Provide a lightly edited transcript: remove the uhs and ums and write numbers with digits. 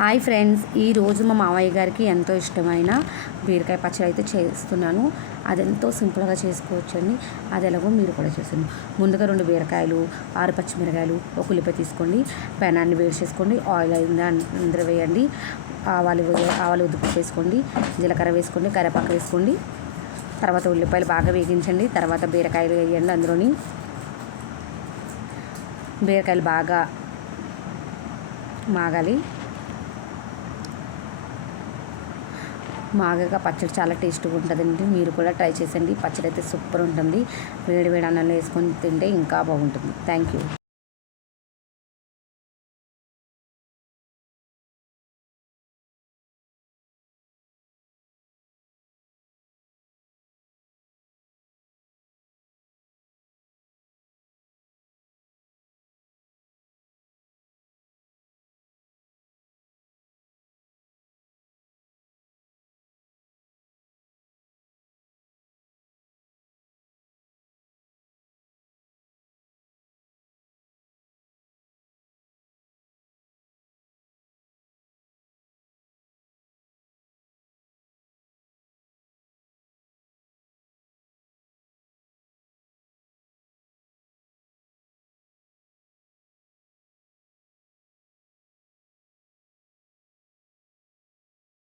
Hi friends, ఈరోజు మా మామయ్య గారికి ఎంతో ఇష్టమైన బీరకాయ పచ్చడి అయితే చేస్తున్నాను. అది ఎంతో సింపుల్గా చేసుకోవచ్చండి. అది ఎలాగో మీరు కూడా చేయండి. ముందుగా 2 బీరకాయలు, 6 పచ్చిమిరకాయలు, ఒక ఉల్లిపాయ తీసుకోండి. పెనాన్ని వేడి చేసుకోండి. ఆయిల్ అయింది అందులో వేయండి. ఆవాలు ఉద్దుపు వేసుకోండి. జీలకర్ర వేసుకోండి. కరివేపాకు వేసుకోండి. తర్వాత ఉల్లిపాయలు బాగా వేగించండి. తర్వాత బీరకాయలు వేయండి. అందులోని బీరకాయలు బాగా మాగగా పచ్చడి చాలా టేస్ట్గా ఉంటుందండి. మీరు కూడా ట్రై చేయండి. పచ్చడి అయితే సూపర్ ఉంటుంది. వేడి వేడి అన్నంలో వేసుకొని తింటే ఇంకా బాగుంటుంది. Thank you.